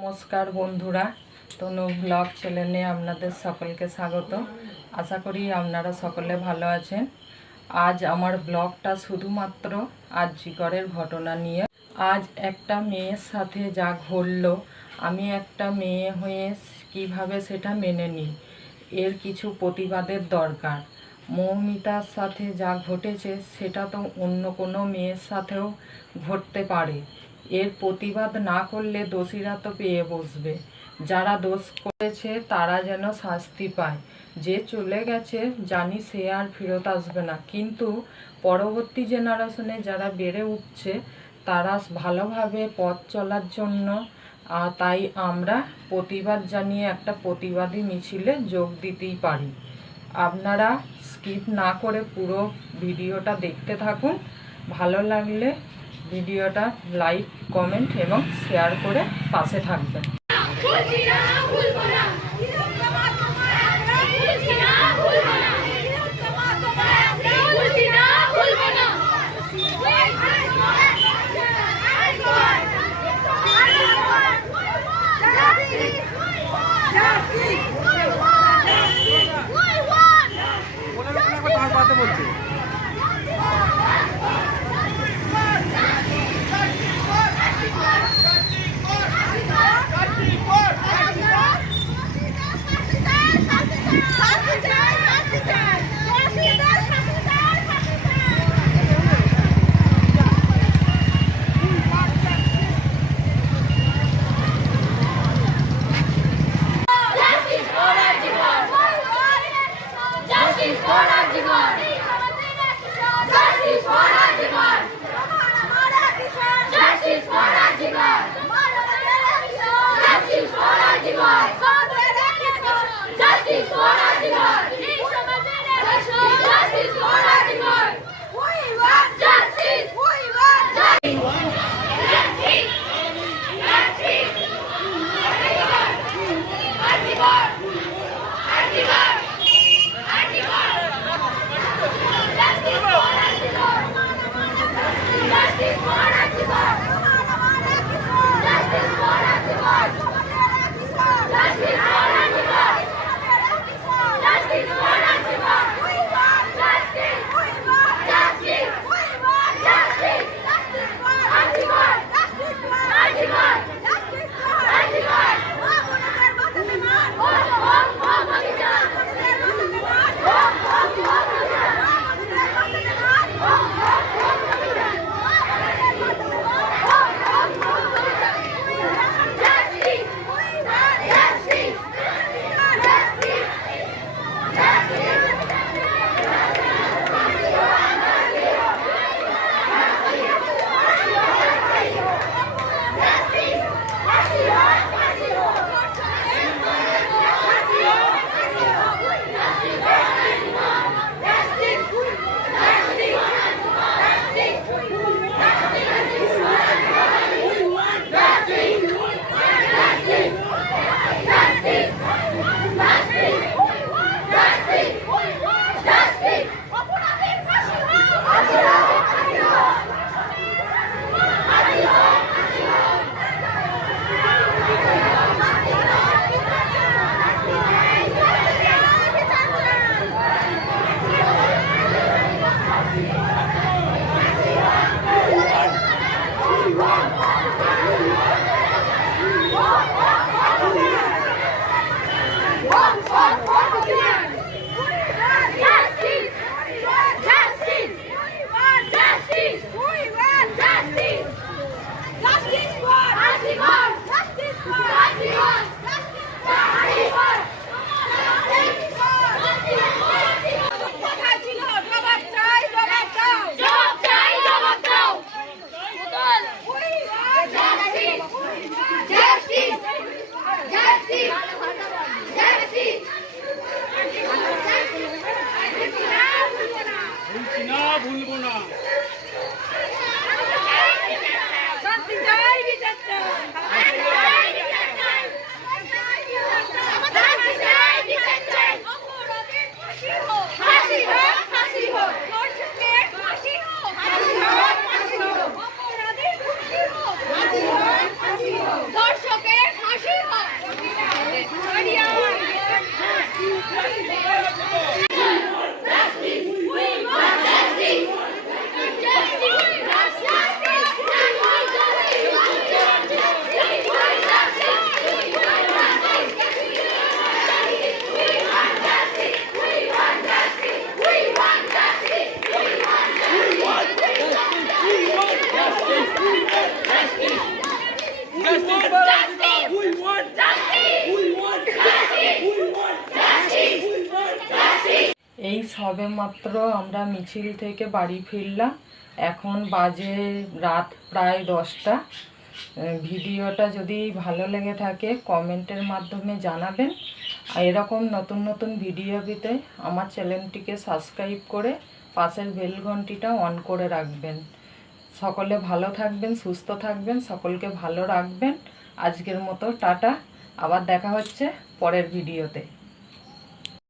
নমস্কার বন্ধুরা, তনু ব্লগ চ্যানেলে আপনাদের সকলকে স্বাগত। আশা করি আপনারা সকলে ভালো আছেন। আজ আমার ব্লগটা শুধুমাত্র আরজিকরের ঘটনা নিয়ে। আজ একটা মেয়ের সাথে যা ঘটলো, আমি একটা মেয়ে হয়ে কিভাবে সেটা মেনে নিই, এর কিছু প্রতিবাদের দরকার। মৌমিতার সাথে যা ঘটেছে সেটা তো অন্য কোনো মেয়ের সাথেও ঘটতে পারে। এর প্রতিবাদ না করলে দোষীরা তো পেয়ে বসবে। যারা দোষ করেছে তারা যেন শাস্তি পায়। যে চলে গেছে জানি সে আর ফেরত আসবে না, কিন্তু পরবর্তী জেনারেশনে যারা বেড়ে উঠছে তারা ভালোভাবে পথ চলার জন্য তাই আমরা প্রতিবাদ জানিয়ে একটা প্রতিবাদী মিছিলে যোগ দিতেই পারি। আপনারা স্কিপ না করে পুরো ভিডিওটা দেখতে থাকুন। ভালো লাগলে ভিডিওটা লাইক, কমেন্ট এবং শেয়ার করে পাশে থাকবেন। সবে মাত্র আমরা মিছিল থেকে বাড়ি ফিরলাম। এখন বাজে রাত প্রায় 10টা। ভিডিওটা যদি ভালো লেগে থাকে কমেন্টের মাধ্যমে জানাবেন। আর এরকম নতুন নতুন ভিডিও পেতে আমার চ্যানেলটিকে সাবস্ক্রাইব করে পাশের বেল ঘন্টিটা অন করে রাখবেন। সকলে ভালো থাকবেন, সুস্থ থাকবেন, সকলকে ভালো রাখবেন। আজকের মতো টাটা, আবার দেখা হচ্ছে পরের ভিডিওতে।